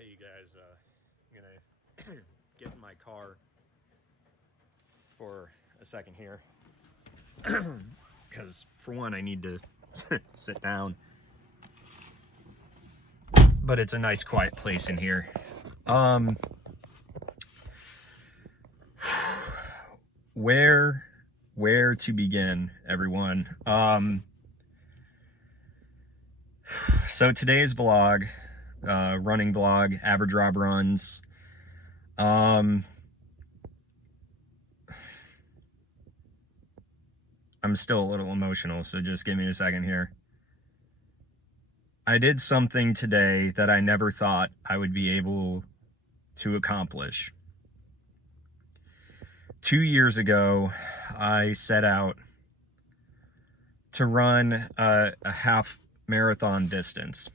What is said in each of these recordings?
Hey, you guys, I'm gonna get in my car for a second here because, for one, I need to sit down, but it's a nice, quiet place in here. Where to begin, everyone? So today's vlog, running vlog, Average Rob Runs. I'm still a little emotional, so just give me a second here. I did something today that I never thought I would be able to accomplish. 2 years ago, I set out to run a half marathon distance.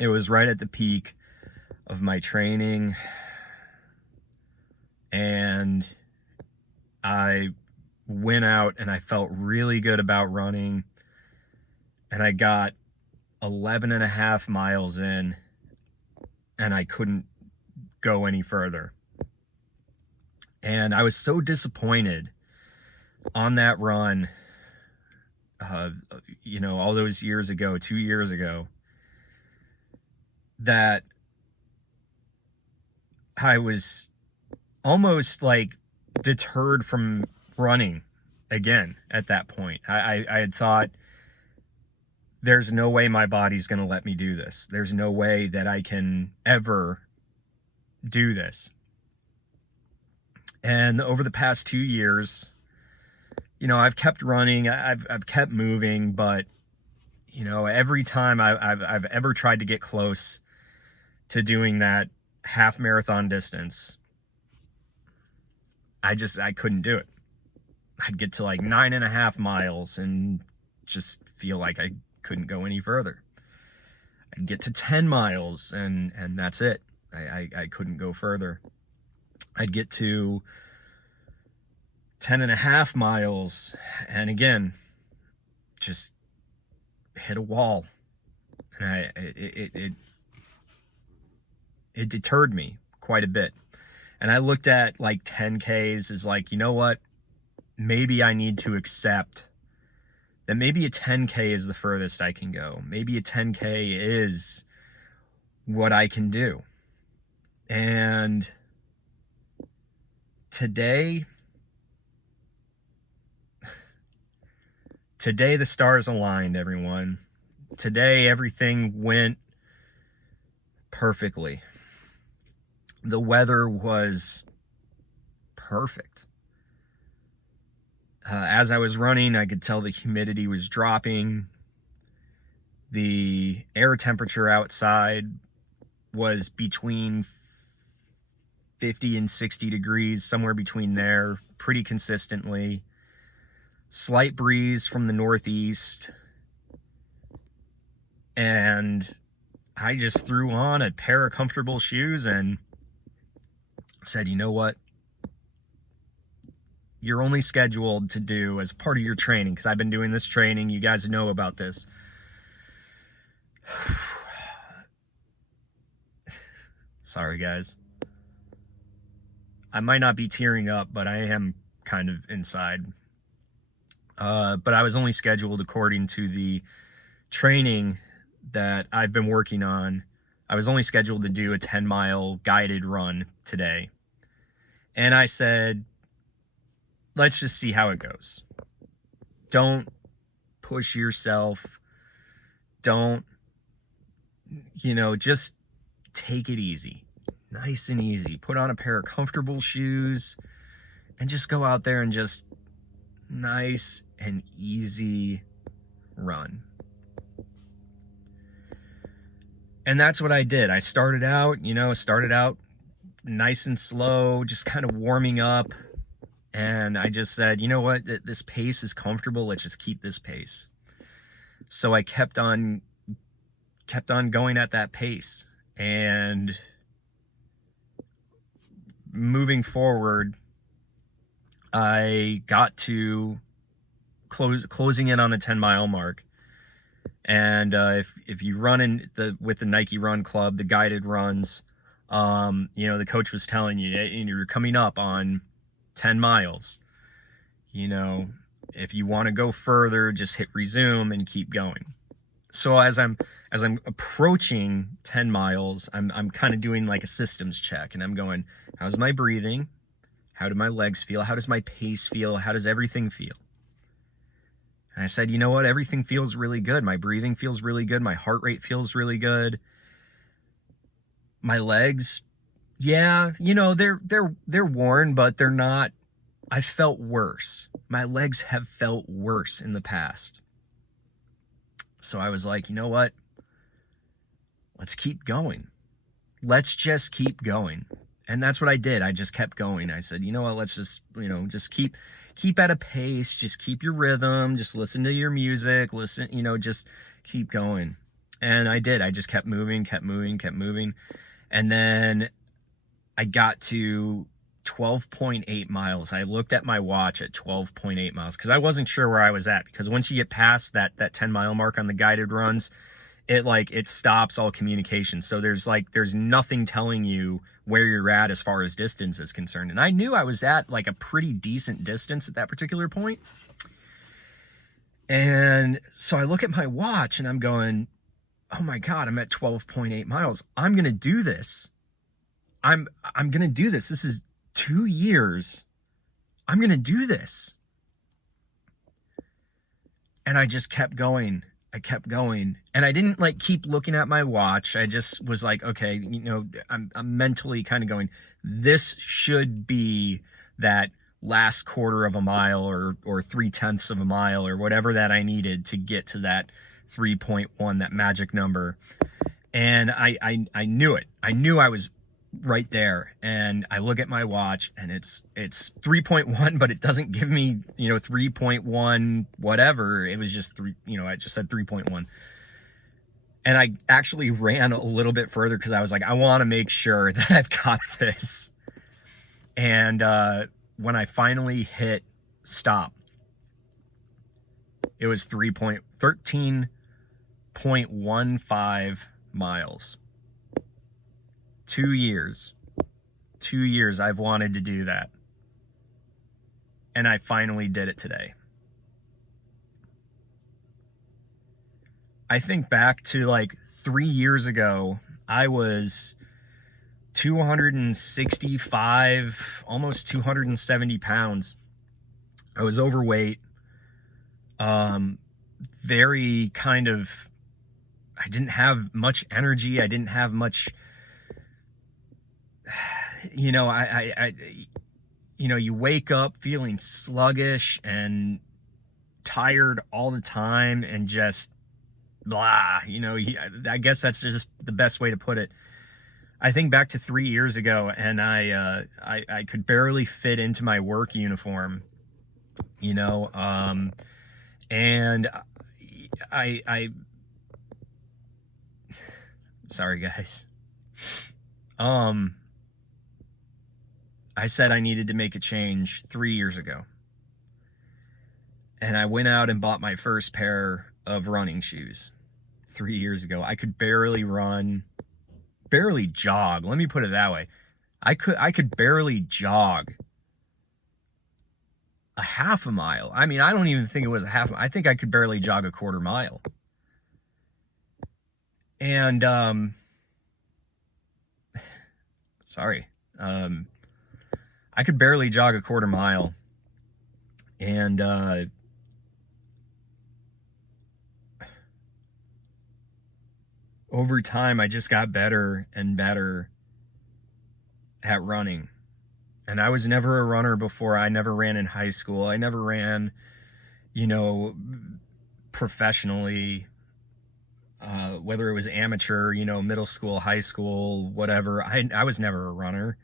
It was right at the peak of my training, and I went out and I felt really good about running, and I got 11 and a half miles in and I couldn't go any further. And I was so disappointed on that run, all those years ago, 2 years ago, that I was almost like deterred from running again at that point. I had thought, there's no way my body's going to let me do this. There's no way that I can ever do this. And over the past 2 years, I've kept running, I've kept moving, but every time I've ever tried to get close to doing that half marathon distance, I couldn't do it. I'd get to like 9.5 miles and just feel like I couldn't go any further. I'd get to 10 miles and that's it. I couldn't go further. I'd get to 10.5 miles and again, just hit a wall. And it deterred me quite a bit. And I looked at like 10Ks as like, you know what? Maybe I need to accept that maybe a 10K is the furthest I can go. Maybe a 10K is what I can do. And today the stars aligned, everyone. Today, everything went perfectly. The weather was perfect. As I was running, I could tell the humidity was dropping. The air temperature outside was between 50 and 60 degrees, somewhere between there, pretty consistently. Slight breeze from the northeast. And I just threw on a pair of comfortable shoes and said, you know what? You're only scheduled to do as part of your training, because I've been doing this training. You guys know about this. Sorry, guys. I might not be tearing up, but I am kind of inside. But I was only scheduled according to the training that I've been working on. I was only scheduled to do a 10-mile guided run today. And I said, let's just see how it goes. Don't push yourself. Don't, just take it easy. Nice and easy. Put on a pair of comfortable shoes and just go out there and just nice and easy run. And that's what I did. I started out nice and slow, just kind of warming up. And I just said, you know what, this pace is comfortable. Let's just keep this pace. So I kept on going at that pace. And moving forward, I got to closing in on the 10-mile mark. And if you run with the Nike Run Club, the guided runs, the coach was telling you, you're coming up on 10 miles. If you want to go further, just hit resume and keep going. So as I'm approaching 10 miles, I'm kind of doing like a systems check, and I'm going, how's my breathing? How do my legs feel? How does my pace feel? How does everything feel? And I said, you know what? Everything feels really good. My breathing feels really good. My heart rate feels really good. My legs, yeah, they're worn, but they're not. I felt worse. My legs have felt worse in the past. So I was like, you know what? Let's keep going. Let's just keep going. And that's what I did. I just kept going. I said, you know what? Let's just, just keep at a pace. Just keep your rhythm. Just listen to your music. Listen, just keep going. And I did. I just kept moving. And then I got to 12.8 miles. I looked at my watch at 12.8 miles because I wasn't sure where I was at, because once you get past that 10-mile mark on the guided runs, it stops all communication. So there's nothing telling you where you're at as far as distance is concerned. And I knew I was at like a pretty decent distance at that particular point. And so I look at my watch and I'm going, oh my God, I'm at 12.8 miles. I'm going to do this. I'm going to do this. This is 2 years. I'm going to do this. And I just kept going. I kept going. And I didn't keep looking at my watch. I just was like, okay, I'm mentally kind of going, this should be that last quarter of a mile or 3/10 of a mile or whatever that I needed to get to that 3.1, that magic number. And I knew it. I knew I was right there. And I look at my watch and it's 3.1, but it doesn't give me 3.1 whatever. It was just I just said 3.1. And I actually ran a little bit further because I was like, I want to make sure that I've got this. And when I finally hit stop, it was 13.15 miles. 2 years. 2 years I've wanted to do that. And I finally did it today. I think back to 3 years ago, I was 265, almost 270 pounds. I was overweight. Very kind of, I didn't have much energy. I didn't have much, you wake up feeling sluggish and tired all the time and just blah, I guess that's just the best way to put it. I think back to 3 years ago, and I could barely fit into my work uniform, and I sorry guys. I said I needed to make a change 3 years ago. And I went out and bought my first pair of running shoes 3 years ago. I could barely run, barely jog. Let me put it that way. I could barely jog a half a mile. I mean, I don't even think it was a half. I think I could barely jog a quarter mile. And sorry. I could barely jog a quarter mile. And over time, I just got better and better at running. And I was never a runner before. I never ran in high school. I never ran, professionally, whether it was amateur, middle school, high school, whatever. I was never a runner.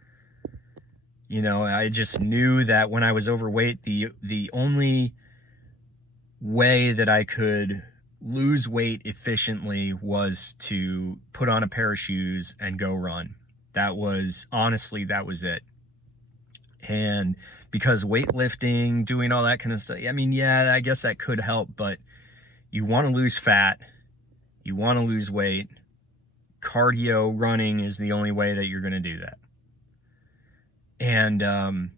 I just knew that when I was overweight, the only way that I could lose weight efficiently was to put on a pair of shoes and go run. That was it. And because weightlifting, doing all that kind of stuff, I mean, yeah, I guess that could help, but you want to lose fat, you want to lose weight, cardio, running is the only way that you're going to do that. And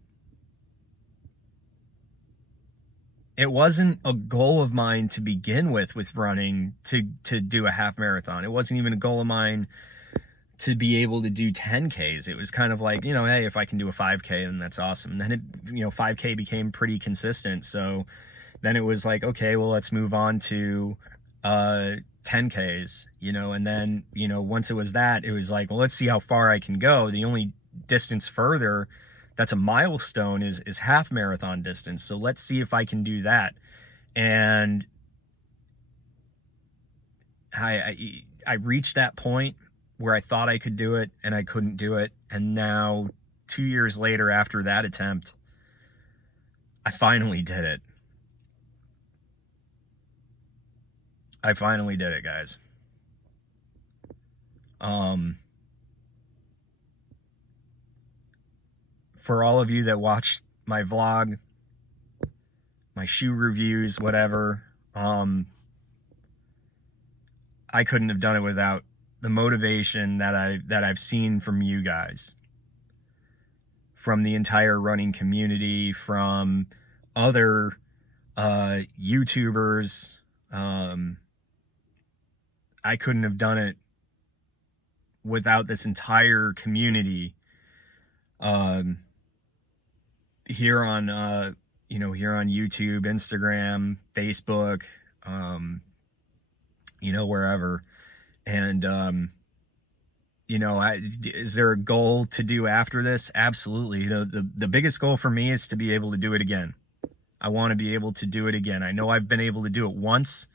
it wasn't a goal of mine to begin with running to do a half marathon. It wasn't even a goal of mine to be able to do 10Ks. It was kind of like, hey, if I can do a 5K, then that's awesome. And then it, 5K became pretty consistent. So then it was like, okay, well, let's move on to 10Ks, and then, once it was that, it was like, well, let's see how far I can go. The only distance further that's a milestone is half marathon distance. So let's see if I can do that. And I reached that point where I thought I could do it and I couldn't do it. And now 2 years later, after that attempt, I finally did it. I finally did it, guys. For all of you that watched my vlog, my shoe reviews, whatever, I couldn't have done it without the motivation that I've seen from you guys, from the entire running community, from other YouTubers. I couldn't have done it without this entire community here on here on YouTube, Instagram, Facebook, wherever. And is there a goal to do after this? Absolutely. The biggest goal for me is to be able to do it again. I want to be able to do it again. I know I've been able to do it once.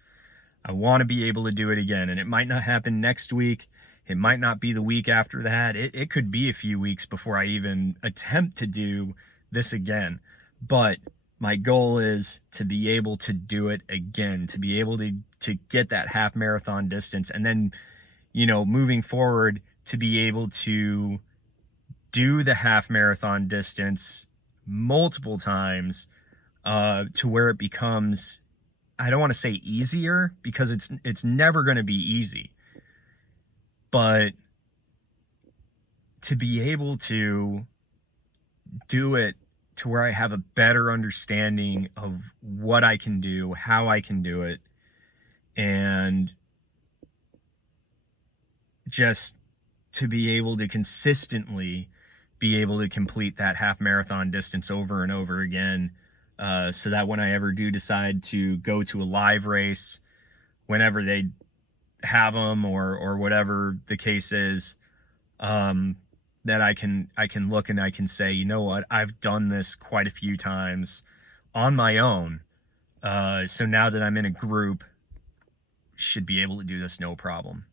I want to be able to do it again. And it might not happen next week. It might not be the week after that. It could be a few weeks before I even attempt to do this again. But my goal is to be able to do it again, to be able to get that half marathon distance. And then, moving forward, to be able to do the half marathon distance multiple times, to where it becomes, I don't want to say easier, because it's never going to be easy, but to be able to do it to where I have a better understanding of what I can do, how I can do it, and just to be able to consistently be able to complete that half marathon distance over and over again, so that when I ever do decide to go to a live race, whenever they have them, or whatever the case is, that I can look and I can say, you know what, I've done this quite a few times on my own. So now that I'm in a group, should be able to do this no problem.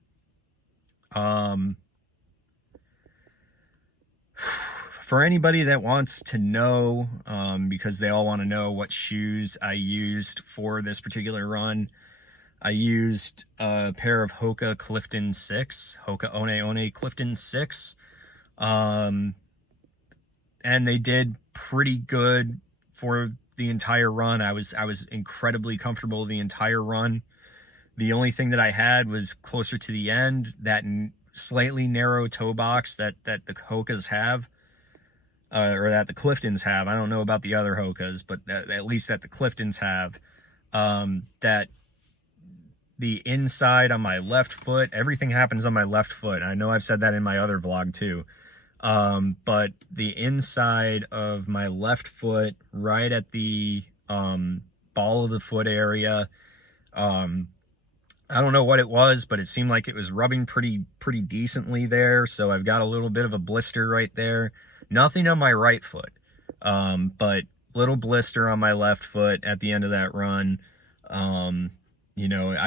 For anybody that wants to know, because they all want to know what shoes I used for this particular run, I used a pair of Hoka Clifton 6, Hoka One Clifton 6. And they did pretty good for the entire run. I was incredibly comfortable the entire run. The only thing that I had was closer to the end, that slightly narrow toe box that the Hokas have, or that the Cliftons have. I don't know about the other Hokas, but at least that the Cliftons have, that the inside on my left foot, everything happens on my left foot. I know I've said that in my other vlog too. But the inside of my left foot, right at the ball of the foot area, I don't know what it was, but it seemed like it was rubbing pretty decently there. So I've got a little bit of a blister right there. Nothing on my right foot, but little blister on my left foot at the end of that run. I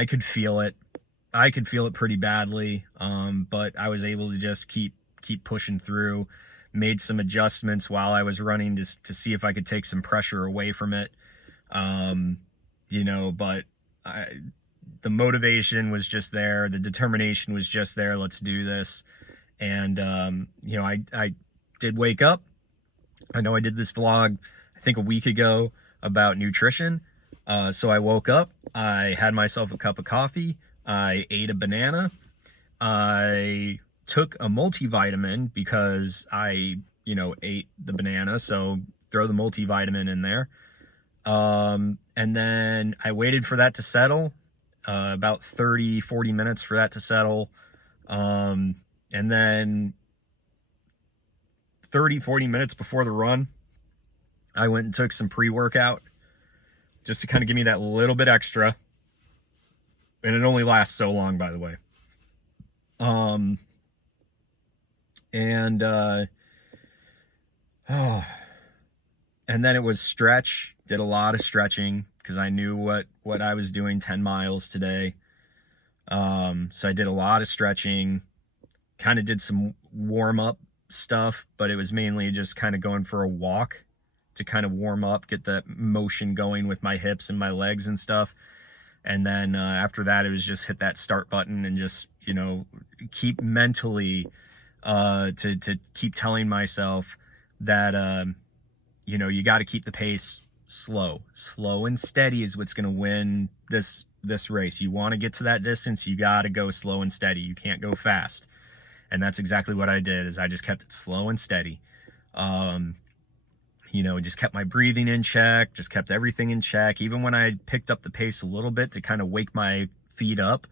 could feel it. I could feel it pretty badly, but I was able to just keep pushing through. Made some adjustments while I was running to see if I could take some pressure away from it. But the motivation was just there. The determination was just there. Let's do this. And, I did wake up. I know I did this vlog, I think a week ago, about nutrition. So I woke up, I had myself a cup of coffee, I ate a banana. I took a multivitamin because I, ate the banana. So throw the multivitamin in there. And then I waited for that to settle, about 30, 40 minutes for that to settle. And then 30, 40 minutes before the run, I went and took some pre-workout just to kind of give me that little bit extra. And it only lasts so long, by the way. And then it was stretch. Did a lot of stretching because I knew what I was doing 10 miles today. So I did a lot of stretching, kind of did some warm up stuff, but it was mainly just kind of going for a walk to kind of warm up, get the motion going with my hips and my legs and stuff. And then after that, it was just hit that start button and just, keep mentally to keep telling myself that, you got to keep the pace slow and steady is what's going to win this race. You want to get to that distance, you got to go slow and steady. You can't go fast. And that's exactly what I did, is I just kept it slow and steady. Just kept my breathing in check, just kept everything in check. Even when I picked up the pace a little bit to kind of wake my feet up,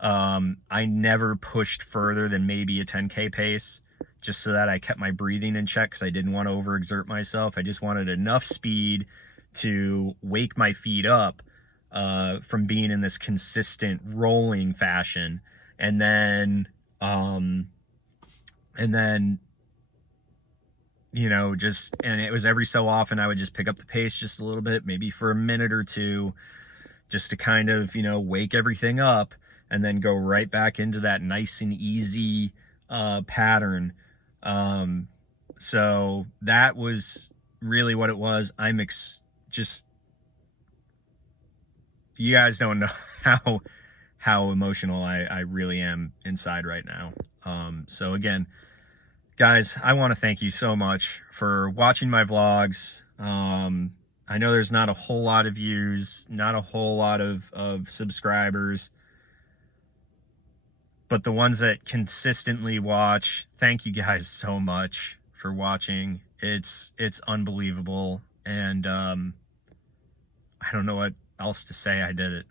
I never pushed further than maybe a 10K pace, just so that I kept my breathing in check because I didn't want to overexert myself. I just wanted enough speed to wake my feet up from being in this consistent rolling fashion. And then and it was every so often I would just pick up the pace just a little bit, maybe for a minute or two, just to kind of, wake everything up, and then go right back into that nice and easy pattern. So that was really what it was. You guys don't know how emotional I really am inside right now. So again, guys, I want to thank you so much for watching my vlogs. I know there's not a whole lot of views, not a whole lot of subscribers, but the ones that consistently watch, thank you guys so much for watching. It's unbelievable. And I don't know what else to say. I did it.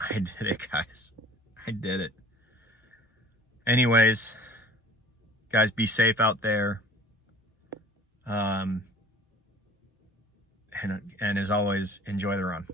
I did it, guys. I did it. Anyways, guys, be safe out there. And as always, enjoy the run.